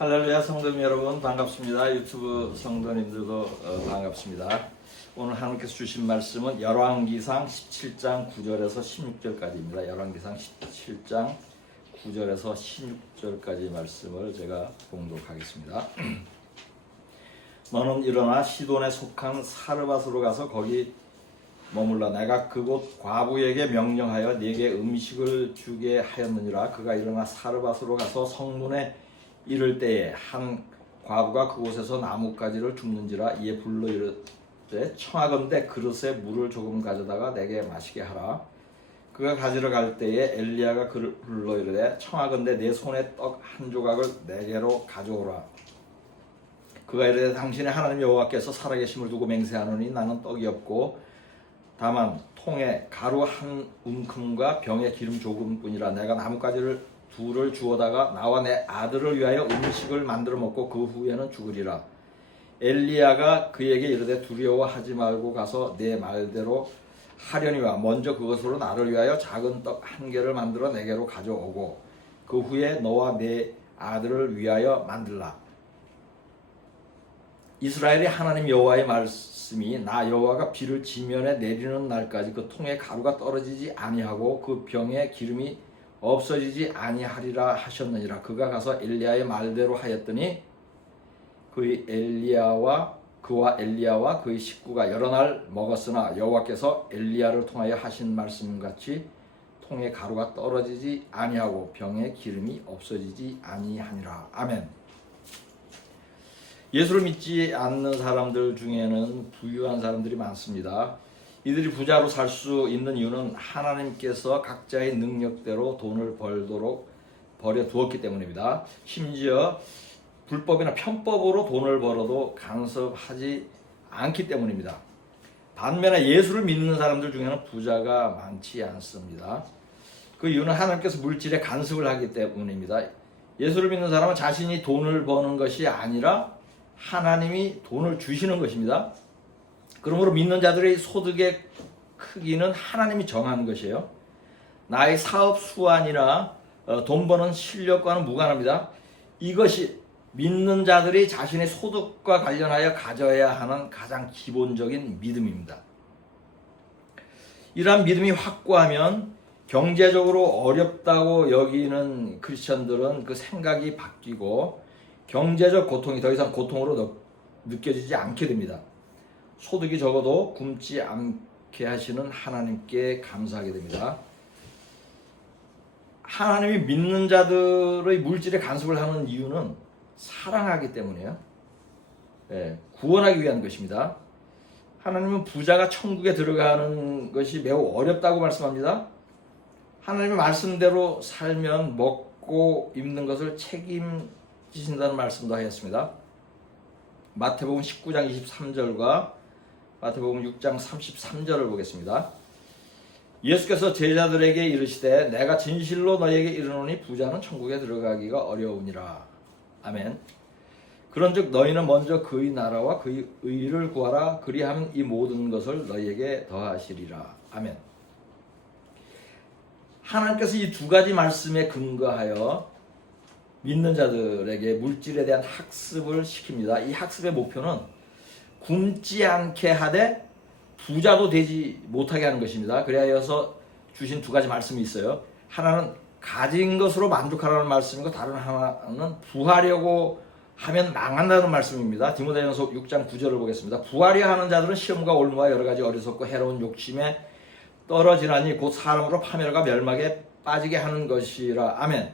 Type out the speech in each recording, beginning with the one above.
할렐루야 성도님 여러분 반갑습니다. 유튜브 성도님들도 반갑습니다. 오늘 하나님께서 주신 말씀은 열왕기상 17장 9절에서 16절까지입니다. 열왕기상 17장 9절에서 16절까지 말씀을 제가 봉독하겠습니다. 너는 일어나 시돈에 속한 사르밧으로 가서 거기 머물러 내가 그곳 과부에게 명령하여 네게 음식을 주게 하였느니라. 그가 일어나 사르밧으로 가서 성문에 이를 때에 한 과부가 그곳에서 나뭇가지를 줍는지라. 이에 불러 이르되 청하건대 그릇에 물을 조금 가져다가 내게 마시게 하라. 그가 가지러 갈 때에 엘리야가 그를 불러 이르되 청하건대 내 손에 떡 한 조각을 내게로 가져오라. 그가 이르되 당신의 하나님 여호와께서 살아계심을 두고 맹세하노니 나는 떡이 없고 다만 통에 가루 한 움큼과 병에 기름 조금뿐이라. 내가 나뭇가지를 둘을 주어다가 나와 내 아들을 위하여 음식을 만들어 먹고 그 후에는 죽으리라. 엘리야가 그에게 이르되 두려워하지 말고 가서 내 말대로 하려니와 먼저 그것으로 나를 위하여 작은 떡 한 개를 만들어 내게로 가져오고 그 후에 너와 내 아들을 위하여 만들라. 이스라엘의 하나님 여호와의 말씀이 나 여호와가 비를 지면에 내리는 날까지 그 통에 가루가 떨어지지 아니하고 그 병에 기름이 없어지지 아니하리라 하셨느니라. 그가 가서 엘리야의 말대로 하였더니 그와 엘리야와 그의 식구가 여러 날 먹었으나 여호와께서 엘리야를 통하여 하신 말씀같이 통에 가루가 떨어지지 아니하고 병에 기름이 없어지지 아니하니라. 아멘. 예수를 믿지 않는 사람들 중에는 부유한 사람들이 많습니다. 이들이 부자로 살 수 있는 이유는 하나님께서 각자의 능력대로 돈을 벌도록 버려두었기 때문입니다. 심지어 불법이나 편법으로 돈을 벌어도 간섭하지 않기 때문입니다. 반면에 예수를 믿는 사람들 중에는 부자가 많지 않습니다. 그 이유는 하나님께서 물질에 간섭을 하기 때문입니다. 예수를 믿는 사람은 자신이 돈을 버는 것이 아니라 하나님이 돈을 주시는 것입니다. 그러므로 믿는 자들의 소득의 크기는 하나님이 정한 것이에요. 나의 사업 수완이나 돈 버는 실력과는 무관합니다. 이것이 믿는 자들이 자신의 소득과 관련하여 가져야 하는 가장 기본적인 믿음입니다. 이러한 믿음이 확고하면 경제적으로 어렵다고 여기는 크리스천들은 그 생각이 바뀌고 경제적 고통이 더 이상 고통으로 느껴지지 않게 됩니다. 소득이 적어도 굶지 않게 하시는 하나님께 감사하게 됩니다. 하나님이 믿는 자들의 물질에 간섭을 하는 이유는 사랑하기 때문이에요. 구원하기 위한 것입니다. 하나님은 부자가 천국에 들어가는 것이 매우 어렵다고 말씀합니다. 하나님의 말씀대로 살면 먹고 입는 것을 책임지신다는 말씀도 하였습니다. 마태복음 19장 23절과 마태복음 6장 33절을 보겠습니다. 예수께서 제자들에게 이르시되 내가 진실로 너희에게 이르노니 부자는 천국에 들어가기가 어려우니라. 아멘. 그런즉 너희는 먼저 그의 나라와 그의 의를 구하라. 그리하면 이 모든 것을 너희에게 더하시리라. 아멘. 하나님께서 이 두 가지 말씀에 근거하여 믿는 자들에게 물질에 대한 학습을 시킵니다. 이 학습의 목표는 굶지 않게 하되 부자도 되지 못하게 하는 것입니다. 그래서 주신 두 가지 말씀이 있어요. 하나는 가진 것으로 만족하라는 말씀이고 다른 하나는 부하려고 하면 망한다는 말씀입니다. 디모데전서 6장 9절을 보겠습니다. 부하려 하는 자들은 시험과 올무와 여러 가지 어리석고 해로운 욕심에 떨어지나니 곧 사람으로 파멸과 멸망에 빠지게 하는 것이라. 아멘.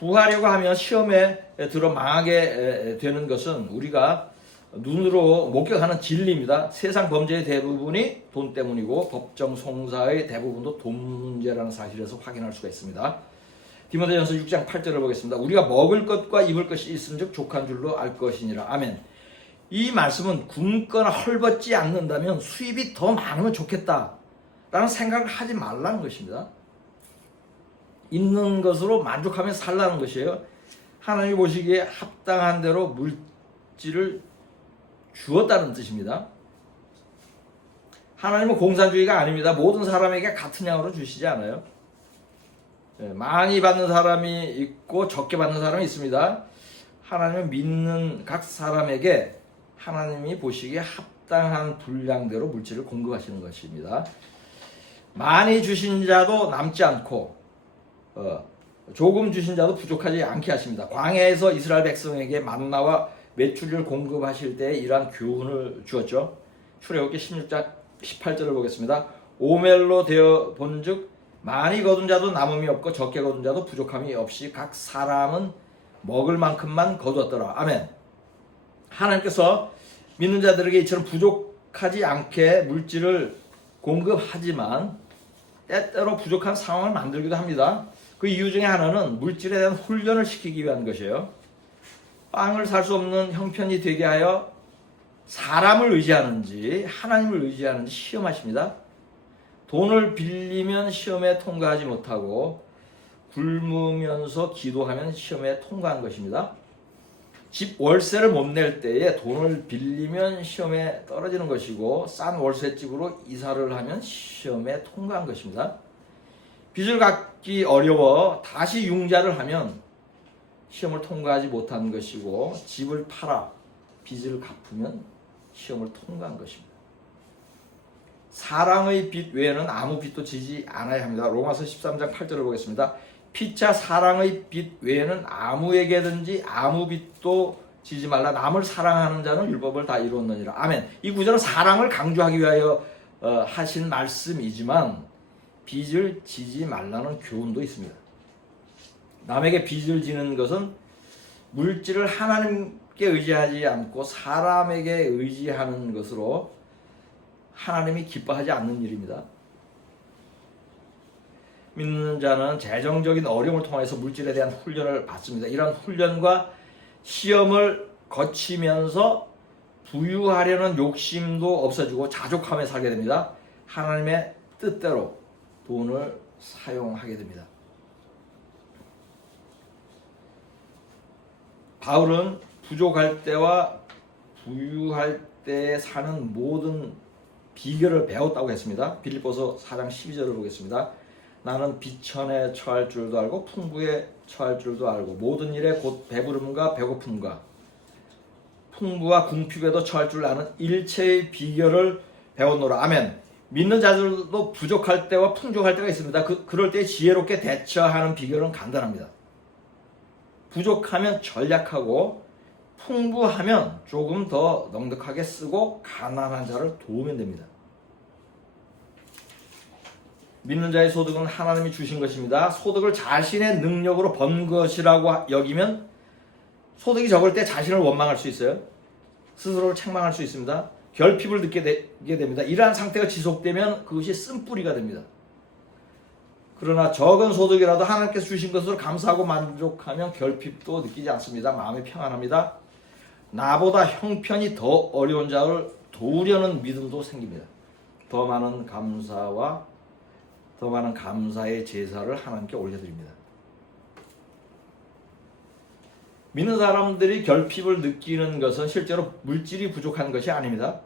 부하려고 하면 시험에 들어 망하게 되는 것은 우리가 눈으로 목격하는 진리입니다. 세상 범죄의 대부분이 돈 때문이고 법정 송사의 대부분도 돈 문제라는 사실에서 확인할 수가 있습니다. 디모데전서 6장 8절을 보겠습니다. 우리가 먹을 것과 입을 것이 있음즉 족한 줄로 알 것이니라. 아멘. 이 말씀은 굶거나 헐벗지 않는다면 수입이 더 많으면 좋겠다라는 생각을 하지 말라는 것입니다. 있는 것으로 만족하며 살라는 것이에요. 하나님이 보시기에 합당한 대로 물질을 주었다는 뜻입니다. 하나님은 공산주의가 아닙니다. 모든 사람에게 같은 양으로 주시지 않아요. 많이 받는 사람이 있고 적게 받는 사람이 있습니다. 하나님을 믿는 각 사람에게 하나님이 보시기에 합당한 분량대로 물질을 공급하시는 것입니다. 많이 주신 자도 남지 않고 조금 주신 자도 부족하지 않게 하십니다. 광야에서 이스라엘 백성에게 만나와 메추리를 공급하실 때 이러한 교훈을 주었죠. 출애굽기 16장 18절을 보겠습니다. 오멜로 되어 본즉 많이 거둔 자도 남음이 없고 적게 거둔 자도 부족함이 없이 각 사람은 먹을 만큼만 거두었더라. 아멘. 하나님께서 믿는 자들에게 이처럼 부족하지 않게 물질을 공급하지만 때때로 부족한 상황을 만들기도 합니다. 그 이유 중에 하나는 물질에 대한 훈련을 시키기 위한 것이에요. 빵을 살 수 없는 형편이 되게 하여 사람을 의지하는지 하나님을 의지하는지 시험하십니다. 돈을 빌리면 시험에 통과하지 못하고 굶으면서 기도하면 시험에 통과한 것입니다. 집 월세를 못 낼 때에 돈을 빌리면 시험에 떨어지는 것이고 싼 월세집으로 이사를 하면 시험에 통과한 것입니다. 빚을 갚기 어려워 다시 융자를 하면 시험을 통과하지 못한 것이고 집을 팔아 빚을 갚으면 시험을 통과한 것입니다. 사랑의 빚 외에는 아무 빚도 지지 않아야 합니다. 로마서 13장 8절을 보겠습니다. 피차 사랑의 빚 외에는 아무에게든지 아무 빚도 지지 말라. 남을 사랑하는 자는 율법을 다 이루었느니라. 아멘. 이 구절은 사랑을 강조하기 위하여 하신 말씀이지만 빚을 지지 말라는 교훈도 있습니다. 남에게 빚을 지는 것은 물질을 하나님께 의지하지 않고 사람에게 의지하는 것으로 하나님이 기뻐하지 않는 일입니다. 믿는 자는 재정적인 어려움을 통해서 물질에 대한 훈련을 받습니다. 이런 훈련과 시험을 거치면서 부유하려는 욕심도 없어지고 자족하며 살게 됩니다. 하나님의 뜻대로 돈을 사용하게 됩니다. 바울은 부족할 때와 부유할 때 사는 모든 비결을 배웠다고 했습니다. 빌립보서 4장 12절을 보겠습니다. 나는 비천에 처할 줄도 알고 풍부에 처할 줄도 알고 모든 일에 곧 배부름과 배고픔과 풍부와 궁핍에도 처할 줄 아는 일체의 비결을 배웠노라. 아멘. 믿는 자들도 부족할 때와 풍족할 때가 있습니다. 그럴 때 지혜롭게 대처하는 비결은 간단합니다. 부족하면 전략하고 풍부하면 조금 더 넉넉하게 쓰고 가난한 자를 도우면 됩니다. 믿는 자의 소득은 하나님이 주신 것입니다. 소득을 자신의 능력으로 번 것이라고 여기면 소득이 적을 때 자신을 원망할 수 있어요. 스스로를 책망할 수 있습니다. 결핍을 느끼게 됩니다. 이러한 상태가 지속되면 그것이 쓴뿌리가 됩니다. 그러나 적은 소득이라도 하나님께서 주신 것으로 감사하고 만족하면 결핍도 느끼지 않습니다. 마음이 평안합니다. 나보다 형편이 더 어려운 자를 도우려는 믿음도 생깁니다. 더 많은 감사의 제사를 하나님께 올려드립니다. 믿는 사람들이 결핍을 느끼는 것은 실제로 물질이 부족한 것이 아닙니다.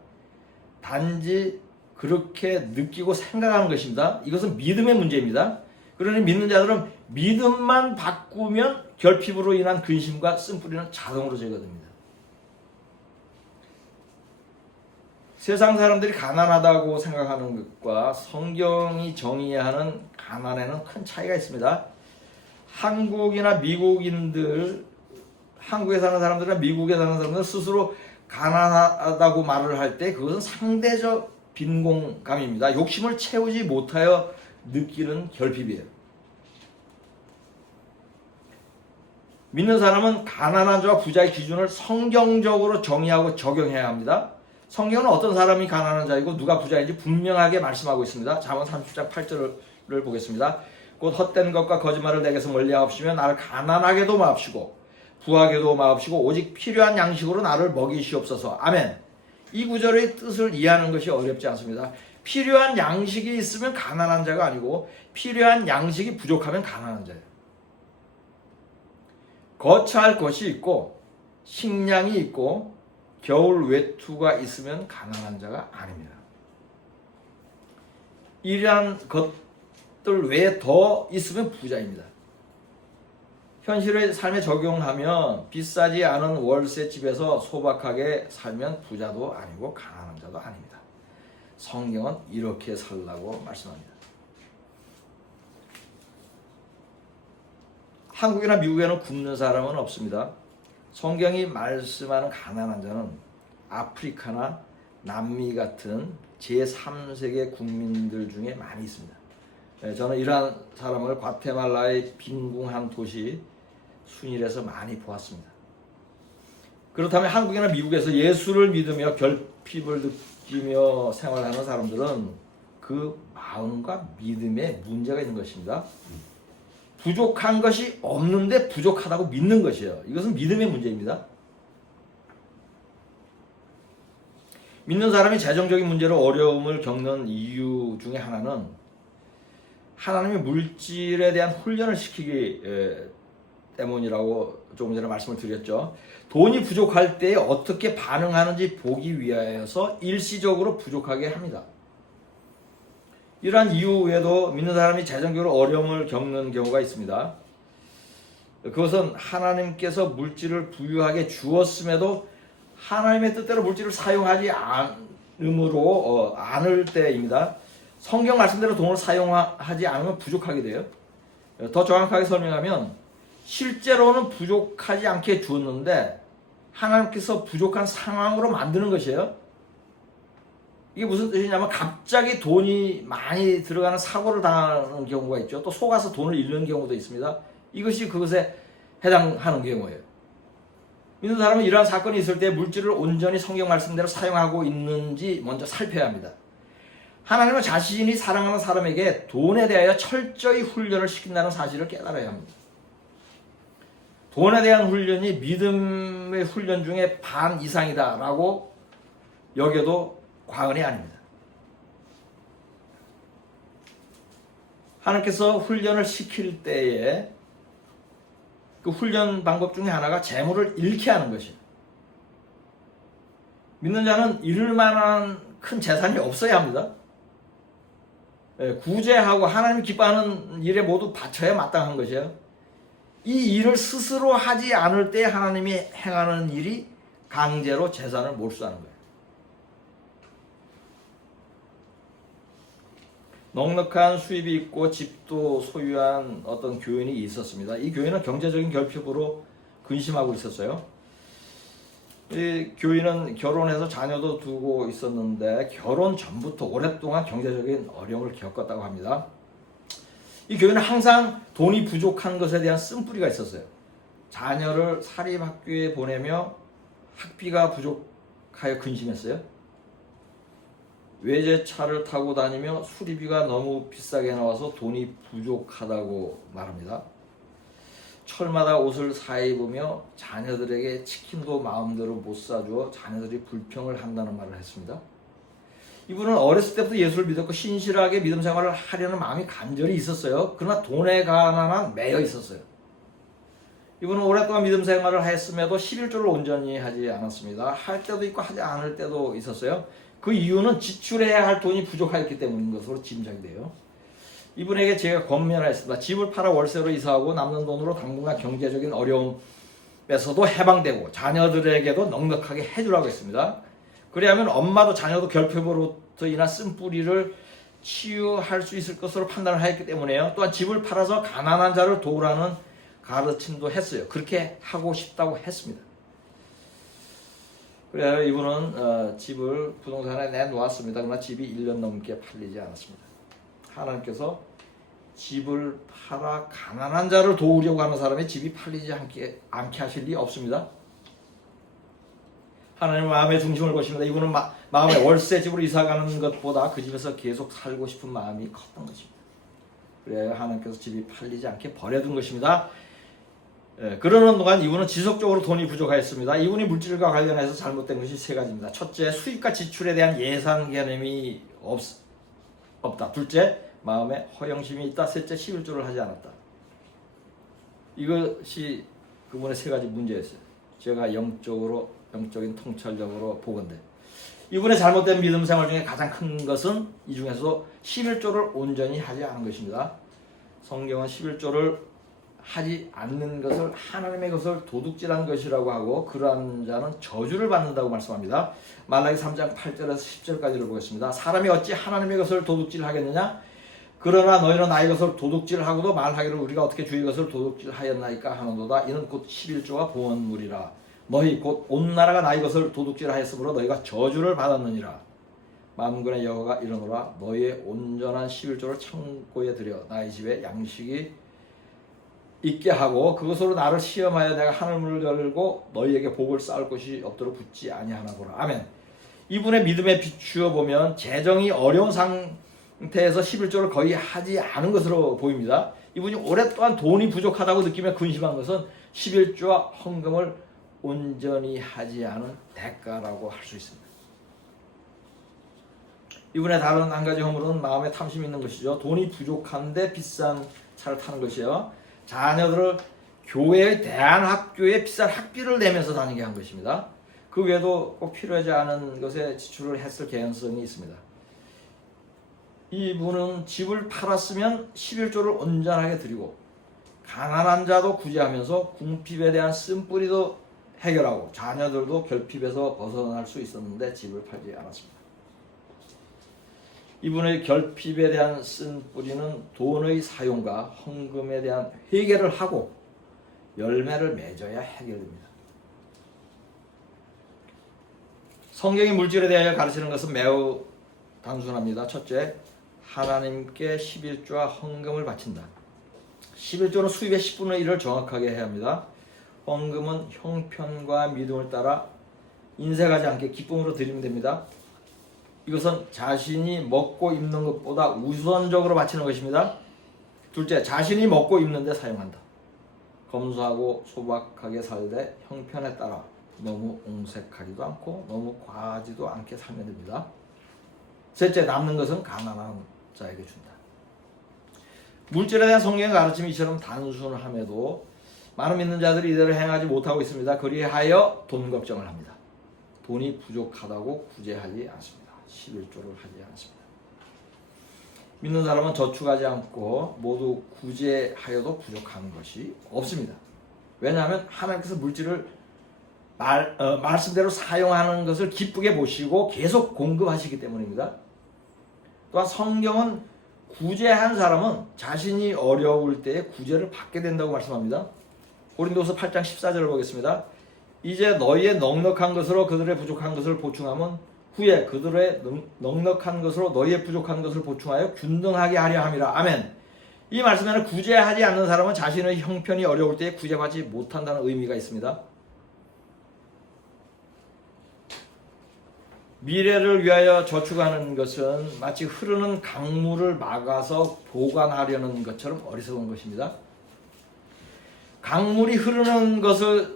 단지 그렇게 느끼고 생각하는 것입니다. 이것은 믿음의 문제입니다. 그러니 믿는 자들은 믿음만 바꾸면 결핍으로 인한 근심과 쓴뿌리는 자동으로 제거됩니다. 세상 사람들이 가난하다고 생각하는 것과 성경이 정의하는 가난에는 큰 차이가 있습니다. 한국에 사는 사람들이나 미국에 사는 사람들은 스스로 가난하다고 말을 할 때 그것은 상대적 빈곤감입니다. 욕심을 채우지 못하여 느끼는 결핍이에요. 믿는 사람은 가난한 자와 부자의 기준을 성경적으로 정의하고 적용해야 합니다. 성경은 어떤 사람이 가난한 자이고 누가 부자인지 분명하게 말씀하고 있습니다. 잠언 30장 8절을 보겠습니다. 곧 헛된 것과 거짓말을 내게서 멀리하옵시며 나를 가난하게도 마옵시고 부하게도 마옵시고 오직 필요한 양식으로 나를 먹이시옵소서. 아멘. 이 구절의 뜻을 이해하는 것이 어렵지 않습니다. 필요한 양식이 있으면 가난한 자가 아니고 필요한 양식이 부족하면 가난한 자예요. 거처할 것이 있고 식량이 있고 겨울 외투가 있으면 가난한 자가 아닙니다. 이러한 것들 외에 더 있으면 부자입니다. 현실의 삶에 적용하면 비싸지 않은 월세집에서 소박하게 살면 부자도 아니고 가난한 자도 아닙니다. 성경은 이렇게 살라고 말씀합니다. 한국이나 미국에는 굶는 사람은 없습니다. 성경이 말씀하는 가난한 자는 아프리카나 남미 같은 제3세계 국민들 중에 많이 있습니다. 저는 이러한 사람을 과테말라의 빈궁한 도시 순일에서 많이 보았습니다. 그렇다면 한국이나 미국에서 예수를 믿으며 결핍을 느끼며 생활하는 사람들은 그 마음과 믿음에 문제가 있는 것입니다. 부족한 것이 없는데 부족하다고 믿는 것이에요. 이것은 믿음의 문제입니다. 믿는 사람이 재정적인 문제로 어려움을 겪는 이유 중에 하나는 하나님의 물질에 대한 훈련을 시키기 때문이라고 조금 전에 말씀을 드렸죠. 돈이 부족할 때 어떻게 반응하는지 보기 위하여서 일시적으로 부족하게 합니다. 이러한 이유 외에도 믿는 사람이 재정적으로 어려움을 겪는 경우가 있습니다. 그것은 하나님께서 물질을 부유하게 주었음에도 하나님의 뜻대로 물질을 사용하지 않을 때입니다. 성경 말씀대로 돈을 사용하지 않으면 부족하게 돼요. 더 정확하게 설명하면 실제로는 부족하지 않게 주었는데 하나님께서 부족한 상황으로 만드는 것이에요. 이게 무슨 뜻이냐면 갑자기 돈이 많이 들어가는 사고를 당하는 경우가 있죠. 또 속아서 돈을 잃는 경우도 있습니다. 이것이 그것에 해당하는 경우예요. 믿는 사람은 이러한 사건이 있을 때 물질을 온전히 성경 말씀대로 사용하고 있는지 먼저 살펴야 합니다. 하나님은 자신이 사랑하는 사람에게 돈에 대하여 철저히 훈련을 시킨다는 사실을 깨달아야 합니다. 돈에 대한 훈련이 믿음의 훈련 중에 반 이상이다라고 여겨도 과언이 아닙니다. 하나님께서 훈련을 시킬 때에 그 훈련 방법 중에 하나가 재물을 잃게 하는 것이에요. 믿는 자는 잃을 만한 큰 재산이 없어야 합니다. 구제하고 하나님 기뻐하는 일에 모두 바쳐야 마땅한 것이에요. 이 일을 스스로 하지 않을 때 하나님이 행하는 일이 강제로 재산을 몰수하는 거예요. 넉넉한 수입이 있고 집도 소유한 어떤 교인이 있었습니다. 이 교인은 경제적인 결핍으로 근심하고 있었어요. 이 교인은 결혼해서 자녀도 두고 있었는데 결혼 전부터 오랫동안 경제적인 어려움을 겪었다고 합니다. 이 교인은 항상 돈이 부족한 것에 대한 쓴뿌리가 있었어요. 자녀를 사립학교에 보내며 학비가 부족하여 근심했어요. 외제차를 타고 다니며 수리비가 너무 비싸게 나와서 돈이 부족하다고 말합니다. 철마다 옷을 사입으며 자녀들에게 치킨도 마음대로 못 사주어 자녀들이 불평을 한다는 말을 했습니다. 이분은 어렸을 때부터 예수를 믿었고 신실하게 믿음 생활을 하려는 마음이 간절히 있었어요. 그러나 돈에 관한 매여 있었어요. 이분은 오랫동안 믿음 생활을 했음에도 11조를 온전히 하지 않았습니다. 할 때도 있고 하지 않을 때도 있었어요. 그 이유는 지출해야 할 돈이 부족하였기 때문인 것으로 짐작이 돼요. 이분에게 제가 권면하였습니다. 집을 팔아 월세로 이사하고 남는 돈으로 당분간 경제적인 어려움에서도 해방되고 자녀들에게도 넉넉하게 해주라고 했습니다. 그래야면 엄마도 자녀도 결핍으로부터 인한 쓴뿌리를 치유할 수 있을 것으로 판단을 하였기 때문에요. 또한 집을 팔아서 가난한 자를 도우라는 가르침도 했어요. 그렇게 하고 싶다고 했습니다. 그래서 이분은 집을 부동산에 내놓았습니다. 그러나 집이 1년 넘게 팔리지 않았습니다. 하나님께서 집을 팔아 가난한 자를 도우려고 하는 사람의 집이 팔리지 않게 하실 리 없습니다. 하나님은 마음의 중심을 보십니다. 이분은 마음의 월세 집으로 이사가는 것보다 그 집에서 계속 살고 싶은 마음이 컸던 것입니다. 그래야 하나님께서 집이 팔리지 않게 버려둔 것입니다. 그러는 동안 이분은 지속적으로 돈이 부족하였습니다. 이분이 물질과 관련해서 잘못된 것이 세 가지입니다. 첫째, 수입과 지출에 대한 예산 개념이 없다. 둘째, 마음에 허영심이 있다. 셋째, 11조를 하지 않았다. 이것이 그분의 세 가지 문제였어요. 제가 영적인 통찰적으로 보건대. 이분의 잘못된 믿음 생활 중에 가장 큰 것은 이 중에서도 11조를 온전히 하지 않은 것입니다. 성경은 11조를 하지 않는 것을 하나님의 것을 도둑질한 것이라고 하고 그러한 자는 저주를 받는다고 말씀합니다. 말라기 3장 8절에서 10절까지를 보겠습니다. 사람이 어찌 하나님의 것을 도둑질하겠느냐? 그러나 너희는 나의 것을 도둑질하고도 말하기를 우리가 어떻게 주의 것을 도둑질하였나이까 하는도다. 이는 곧 11조와 봉헌물이라. 너희 곧 온 나라가 나의 것을 도둑질하였으므로 너희가 저주를 받았느니라. 만군의 여호와가 이르노라. 너희의 온전한 11조를 창고에 들여 나의 집에 양식이 있게 하고 그것으로 나를 시험하여 내가 하늘문을 열고 너희에게 복을 쌓을 것이 없도록 붙지 아니하나 보라. 아멘. 이분의 믿음에 비추어 보면 재정이 어려운 상태에서 11조를 거의 하지 않은 것으로 보입니다. 이분이 오랫동안 돈이 부족하다고 느끼며 근심한 것은 11조와 헌금을 온전히 하지 않은 대가라고 할 수 있습니다. 이분의 다른 한 가지 허물은 마음에 탐심이 있는 것이죠. 돈이 부족한데 비싼 차를 타는 것이요. 자녀들을 교회의 대안학교에 비싼 학비를 내면서 다니게 한 것입니다. 그 외에도 꼭 필요하지 않은 것에 지출을 했을 개연성이 있습니다. 이분은 집을 팔았으면 11조를 온전하게 드리고 가난한 자도 구제하면서 궁핍에 대한 쓴뿌리도 해결하고 자녀들도 결핍에서 벗어날 수 있었는데 집을 팔지 않았습니다. 이분의 결핍에 대한 쓴뿌리는 돈의 사용과 헌금에 대한 회개를 하고 열매를 맺어야 해결됩니다. 성경이 물질에 대하여 가르치는 것은 매우 단순합니다. 첫째, 하나님께 11조와 헌금을 바친다. 11조는 수입의 10분의 1을 정확하게 해야 합니다. 헌금은 형편과 믿음을 따라 인색하지 않게 기쁨으로 드리면 됩니다. 이것은 자신이 먹고 입는 것보다 우선적으로 바치는 것입니다. 둘째, 자신이 먹고 입는 데 사용한다. 검소하고 소박하게 살되 형편에 따라 너무 옹색하지도 않고 너무 과하지도 않게 살면 됩니다. 셋째, 남는 것은 가난한 자에게 준다. 물질에 대한 성경의 가르침이 이처럼 단순함에도 많은 믿는 자들이 이대로 행하지 못하고 있습니다. 그리하여 돈 걱정을 합니다. 돈이 부족하다고 구제하지 않습니다. 11조를 하지 않습니다. 믿는 사람은 저축하지 않고 모두 구제하여도 부족한 것이 없습니다. 왜냐하면 하나님께서 물질을 말씀대로 사용하는 것을 기쁘게 보시고 계속 공급하시기 때문입니다. 또한 성경은 구제한 사람은 자신이 어려울 때에 구제를 받게 된다고 말씀합니다. 고린도서 8장 14절을 보겠습니다. 이제 너희의 넉넉한 것으로 그들의 부족한 것을 보충하면 후에 그들의 넉넉한 것으로 너희의 부족한 것을 보충하여 균등하게 하려 함이라. 아멘. 이 말씀에는 구제하지 않는 사람은 자신의 형편이 어려울 때에 구제받지 못한다는 의미가 있습니다. 미래를 위하여 저축하는 것은 마치 흐르는 강물을 막아서 보관하려는 것처럼 어리석은 것입니다. 강물이 흐르는 것이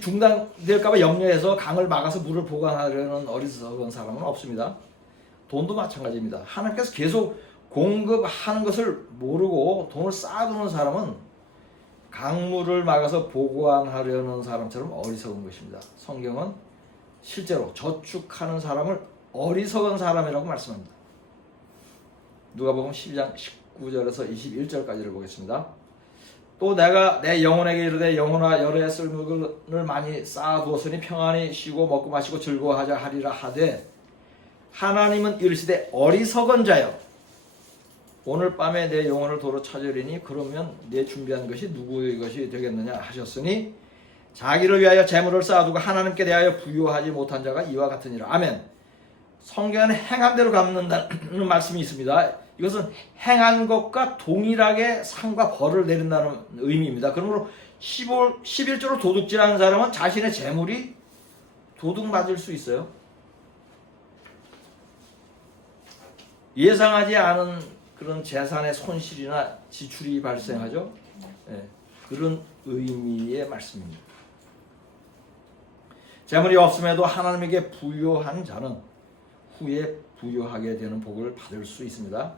중단될까봐 염려해서 강을 막아서 물을 보관하려는 어리석은 사람은 없습니다. 돈도 마찬가지입니다. 하나님께서 계속 공급하는 것을 모르고 돈을 쌓아두는 사람은 강물을 막아서 보관하려는 사람처럼 어리석은 것입니다. 성경은 실제로 저축하는 사람을 어리석은 사람이라고 말씀합니다. 누가복음 12장 19절에서 21절까지를 보겠습니다. 또 내가 내 영혼에게 이르되 영혼아 여러 해 쓸 물건을 많이 쌓아두었으니 평안히 쉬고 먹고 마시고 즐거워하자 하리라 하되 하나님은 이르시되 어리석은 자여 오늘 밤에 내 영혼을 도로 찾으리니 그러면 내 준비한 것이 누구의 것이 되겠느냐 하셨으니 자기를 위하여 재물을 쌓아두고 하나님께 대하여 부유하지 못한 자가 이와 같으니라. 아멘. 성경에는 행한 대로 갚는다는 말씀이 있습니다. 이것은 행한 것과 동일하게 상과 벌을 내린다는 의미입니다. 그러므로 11조로 도둑질하는 사람은 자신의 재물이 도둑맞을 수 있어요. 예상하지 않은 그런 재산의 손실이나 지출이 발생하죠. 네, 그런 의미의 말씀입니다. 재물이 없음에도 하나님에게 부유한 자는 후에 부유하게 되는 복을 받을 수 있습니다.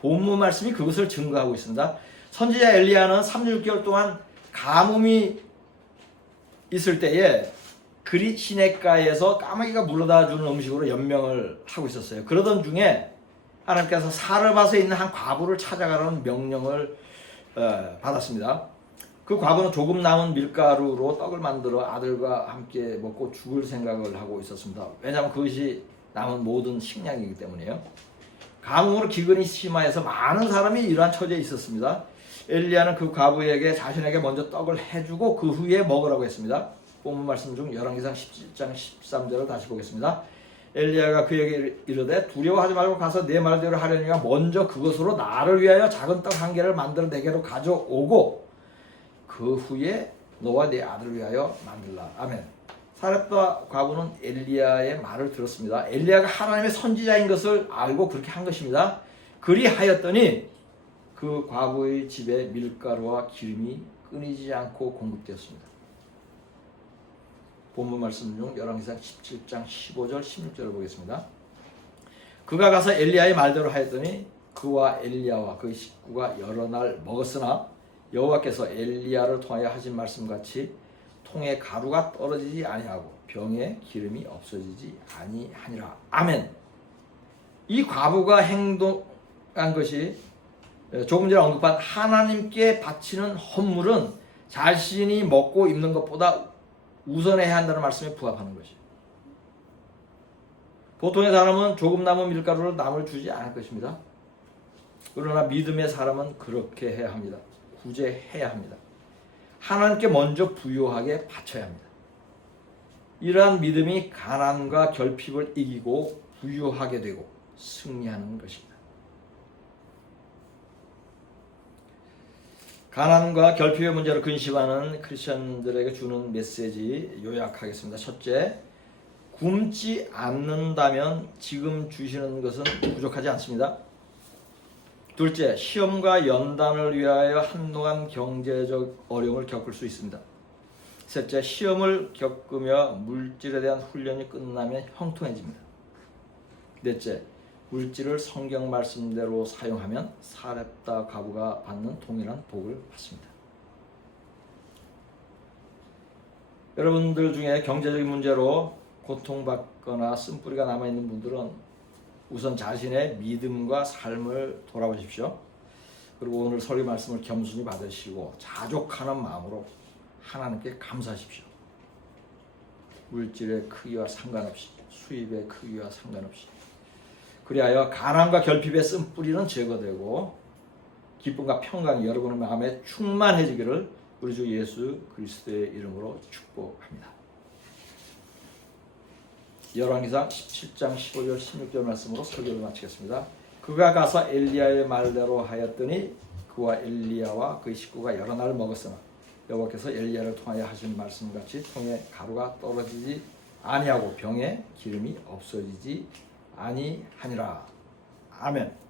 본문 말씀이 그것을 증거하고 있습니다. 선지자 엘리야는 36개월 동안 가뭄이 있을 때에 그릿 시냇가에서 까마귀가 물어다 주는 음식으로 연명을 하고 있었어요. 그러던 중에 하나님께서 사르밧에 있는 한 과부를 찾아가라는 명령을 받았습니다. 그 과부는 조금 남은 밀가루로 떡을 만들어 아들과 함께 먹고 죽을 생각을 하고 있었습니다. 왜냐하면 그것이 남은 모든 식량이기 때문이에요. 가뭄으로 기근이 심하여서 많은 사람이 이러한 처지에 있었습니다. 엘리야는 그 과부에게 자신에게 먼저 떡을 해주고 그 후에 먹으라고 했습니다. 본문 말씀 중 열왕기상 17장 13절을 다시 보겠습니다. 엘리야가 그에게 이르되 두려워하지 말고 가서 내 말대로 하려니가 먼저 그것으로 나를 위하여 작은 떡 한 개를 만들어 내게로 가져오고 그 후에 너와 네 아들을 위하여 만들라. 아멘. 사렙다 과부는 엘리야의 말을 들었습니다. 엘리야가 하나님의 선지자인 것을 알고 그렇게 한 것입니다. 그리하였더니 그 과부의 집에 밀가루와 기름이 끊이지 않고 공급되었습니다. 본문 말씀 중 열왕기상 17장 15절 16절을 보겠습니다. 그가 가서 엘리야의 말대로 하였더니 그와 엘리야와 그의 식구가 여러 날 먹었으나 여호와께서 엘리야를 통하여 하신 말씀같이 통에 가루가 떨어지지 아니하고 병에 기름이 없어지지 아니하니라. 아멘. 이 과부가 행동한 것이 조금 전에 언급한 하나님께 바치는 헌물은 자신이 먹고 입는 것보다 우선해야 한다는 말씀에 부합하는 것이에요. 보통의 사람은 조금 남은 밀가루를 남을 주지 않을 것입니다. 그러나 믿음의 사람은 그렇게 해야 합니다. 구제해야 합니다. 하나님께 먼저 부요하게 바쳐야 합니다. 이러한 믿음이 가난과 결핍을 이기고 부유하게 되고 승리하는 것입니다. 가난과 결핍의 문제로 근심하는 크리스천들에게 주는 메시지 요약하겠습니다. 첫째, 굶지 않는다면 지금 주시는 것은 부족하지 않습니다. 둘째, 시험과 연단을 위하여 한동안 경제적 어려움을 겪을 수 있습니다. 셋째, 시험을 겪으며 물질에 대한 훈련이 끝나면 형통해집니다. 넷째, 물질을 성경 말씀대로 사용하면 사렙다 과부가 받는 동일한 복을 받습니다. 여러분들 중에 경제적인 문제로 고통받거나 쓴뿌리가 남아있는 분들은 우선 자신의 믿음과 삶을 돌아보십시오. 그리고 오늘 설교 말씀을 겸손히 받으시고 자족하는 마음으로 하나님께 감사하십시오. 물질의 크기와 상관없이, 수입의 크기와 상관없이, 그리하여 가난과 결핍의 쓴뿌리는 제거되고 기쁨과 평강이 여러분의 마음에 충만해지기를 우리 주 예수 그리스도의 이름으로 축복합니다. 열왕기상 17장 15절 16절 말씀으로 설교를 마치겠습니다. 그가 가서 엘리야의 말대로 하였더니 그와 엘리야와 그의 식구가 여러 날 먹었으나 여호와께서 엘리야를 통하여 하신 말씀같이 통에 가루가 떨어지지 아니하고 병에 기름이 없어지지 아니하니라. 아멘.